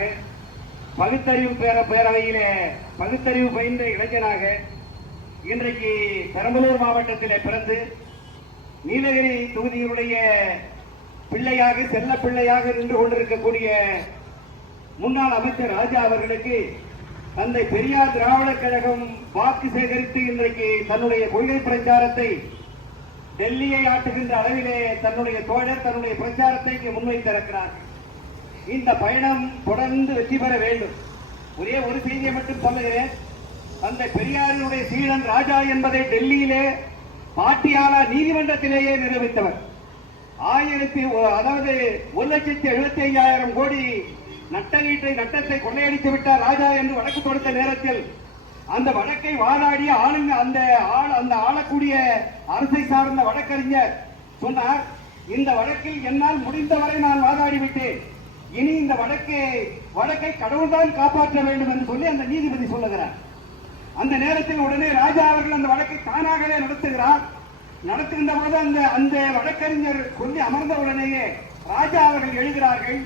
இளைஞனாக பகுத்தறிவு பேர பேரவையிலே பகுத்தறிவு பயின்ற இளைஞனாக இன்றைக்கு பெரம்பலூர் மாவட்டத்திலே பிறந்து நீலகிரி தொகுதியினுடைய பிள்ளையாக செல்ல பிள்ளையாக நின்று கொண்டிருக்கக்கூடிய முன்னாள் அமைச்சர் ராஜா அவர்களுக்கு தந்தை பெரியார் திராவிடர் கழகம் வாக்கு சேகரித்து இன்றைக்கு தன்னுடைய கொள்கை பிரச்சாரத்தை டெல்லியை ஆட்டுகின்ற அளவிலே தன்னுடைய தோழர் தன்னுடைய பிரச்சாரத்தை இங்கே முன்வைத்திருக்கிறார். இந்த பயணம் தொடர்ந்து வெற்றி பெற வேண்டும். ஒரே ஒரு செய்தியை மட்டும் சொல்லுகிறேன். அந்த பெரியாரினுடைய சீடன் ராஜா என்பதை டெல்லியிலே பாட்டியாளர் நீதிமன்றத்திலேயே நிரூபித்தவர். ஆயிரத்தி அதாவது ஒரு லட்சத்தி எழுபத்தி ஐயாயிரம் கோடி நட்டகீட்டை நட்டத்தை கொள்ளையடித்து விட்டார் ராஜா என்று வழக்கு தொடுத்த நேரத்தில் அந்த வழக்கை வாதாடிய ஆளுங்க அந்த ஆள் அந்த ஆளக்கூடிய அரசை சார்ந்த வழக்கறிஞர் சொன்னார் இந்த வழக்கில் என்னால் முடிந்தவரை நான் வாதாடிவிட்டேன். இந்த வழக்கை வழக்கை கடவுள்தான் காப்பாற்ற வேண்டும் என்று சொல்லி அந்த நீதிபதி சொல்லுகிறார். அந்த நேரத்தில் உடனே ராஜா அவர்கள் அந்த வழக்கை தானாகவே நடத்துகிறார். நடத்துகின்ற போது அந்த அந்த வழக்கறிஞர் சொல்லி அமர்ந்த உடனேயே ராஜா அவர்கள் எழுகிறார்கள்.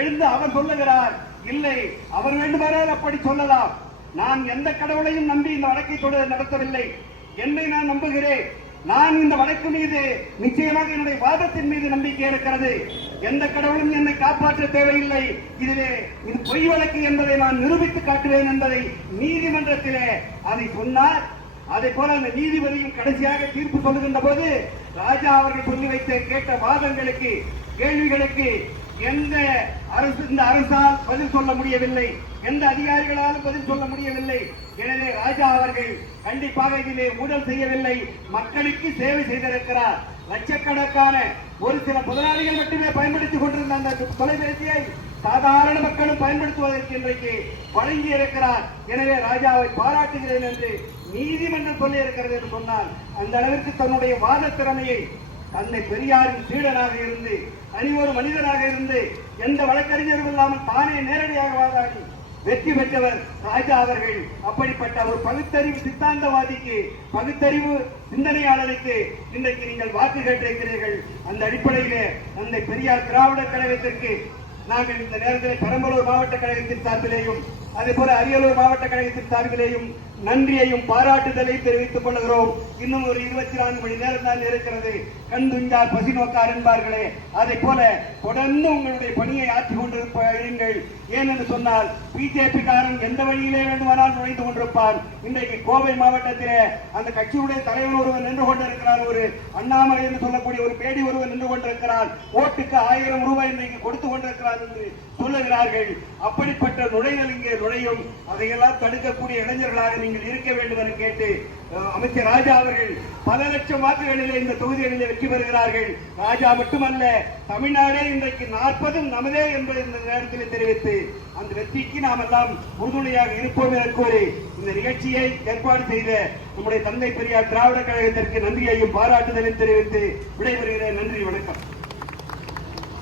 எழுந்து அவர் சொல்லுகிறார் இல்லை அவர் வேண்டுமானால் அப்படி சொல்லலாம். நான் எந்த கடவுளையும் நம்பி இந்த வழக்கை தொடர் நடத்தவில்லை. என்னை நான் நம்புகிறேன். நான் இந்த வழக்கு மீது நிச்சயமாக என்னுடைய வாதத்தின் மீது நம்பிக்கை இருக்கிறது. எந்த கடவுளும் என்னை காப்பாற்ற தேவையில்லை. இதுவே இது பொய் வழக்கு என்பதை நான் நிரூபித்து காட்டுவேன் என்பதை நீதிமன்றத்திலே அதை சொன்னார். அதே போல அந்த நீதிபதியும் கடைசியாக தீர்ப்பு சொல்லுகின்ற போது ராஜா அவர்கள் சொல்லி வைத்த கேட்ட வாதங்களுக்கு கேள்விகளுக்கு எந்த அரசு இந்த அரசால் பதில் சொல்ல முடியவில்லை. எந்த அதிகாரிகளாலும் பதில் சொல்ல முடியவில்லை. எனவே ராஜா அவர்கள் கண்டிப்பாக இதிலே ஊழல் செய்யவில்லை. மக்களுக்கு சேவை செய்திருக்கிறார். லட்சக்கணக்கான ஒரு சில முதலாளிகள் மட்டுமே பயன்படுத்திக் கொண்டிருந்த அந்த தொலைபேசியை சாதாரண மக்களும் பயன்படுத்துவதற்கு இன்றைக்கு வழங்கி இருக்கிறார் எனவே ராஜாவை பாராட்டுகிறேன் என்று நீதிமன்றம் சொல்லி இருக்கிறது என்று சொன்னால் அந்த அளவிற்கு தன்னுடைய வாத திறமையை தன்னை பெரியாரின் சீடனாக இருந்து தனி ஒரு மனிதனாக இருந்து எந்த வழக்கறிஞரும் இல்லாமல் தானே நேரடியாக வாதாடி வெற்றி பெற்றவர் ராஜா அவர்கள். அப்படிப்பட்ட ஒரு பகுத்தறிவு சித்தாந்தவாதிக்கு பகுத்தறிவு சிந்தனையாளருக்கு இன்றைக்கு நீங்கள் வாக்கு கேட்டிருக்கிறீர்கள். அந்த அடிப்படையிலே தந்தை பெரியார் திராவிடர் கழகத்திற்கு நாங்கள் இந்த நேரத்தில் பெரம்பலூர் மாவட்ட கழகத்தின் சார்பிலேயும் அதே போல அரியலூர் மாவட்ட கழகத்தின் சார்பிலேயும் நன்றியையும் பாராட்டுதலையும் தெரிவித்துக் கொள்கிறோம். இன்னும் ஒரு இருபத்தி நான்கு மணி நேரம் தான் இருக்கிறது. கண் துஞ்சார் பசி நோக்கார் என்பார்களே அதை போல தொடர்ந்து உங்களுடைய பணியை ஆற்றிக் கொண்டிருப்பீர்கள் ஏனென்று சொன்னால் பிஜேபி காரன் எந்த வழியிலே வேண்டுமானால் நுழைந்து கொண்டிருப்பான். இன்றைக்கு கோவை மாவட்டத்திலே அந்த கட்சியுடைய தலைவர் ஒருவர் நின்று கொண்டிருக்கிறார். ஒரு அண்ணாமலை என்று சொல்லக்கூடிய ஒரு பேடி ஒருவர் நின்று கொண்டிருக்கிறார். ஓட்டுக்கு ஆயிரம் ரூபாய் இன்றைக்கு கொடுத்து கொண்டிருக்கிறார் என்று சொல்லுகிறார்கள். அப்படிப்பட்ட நுழைதல் இங்கே நுழையும். அதையெல்லாம் தடுக்கக்கூடிய இளைஞர்களாக நீங்கள் இருக்க வேண்டும் என கேட்டு அமைச்சர் ராஜா அவர்கள் பல லட்சம் வாக்குகளிலே இந்த தொகுதிகளிலே வெற்றி பெறுகிறார்கள். ராஜா மட்டுமல்ல தமிழ்நாடே இன்றைக்கு நாற்பதும் நமதே என்பதை இந்த நேரத்தில் தெரிவித்து அந்த வெற்றிக்கு நாம் எல்லாம் உறுதுணையாக இருப்போம் என கூறி இந்த நிகழ்ச்சியை ஏற்பாடு செய்த நம்முடைய தந்தை பெரியார் திராவிட கழகத்திற்கு நன்றியையும் பாராட்டுதலையும் தெரிவித்து விடைபெறுகிறேன். நன்றி வணக்கம்.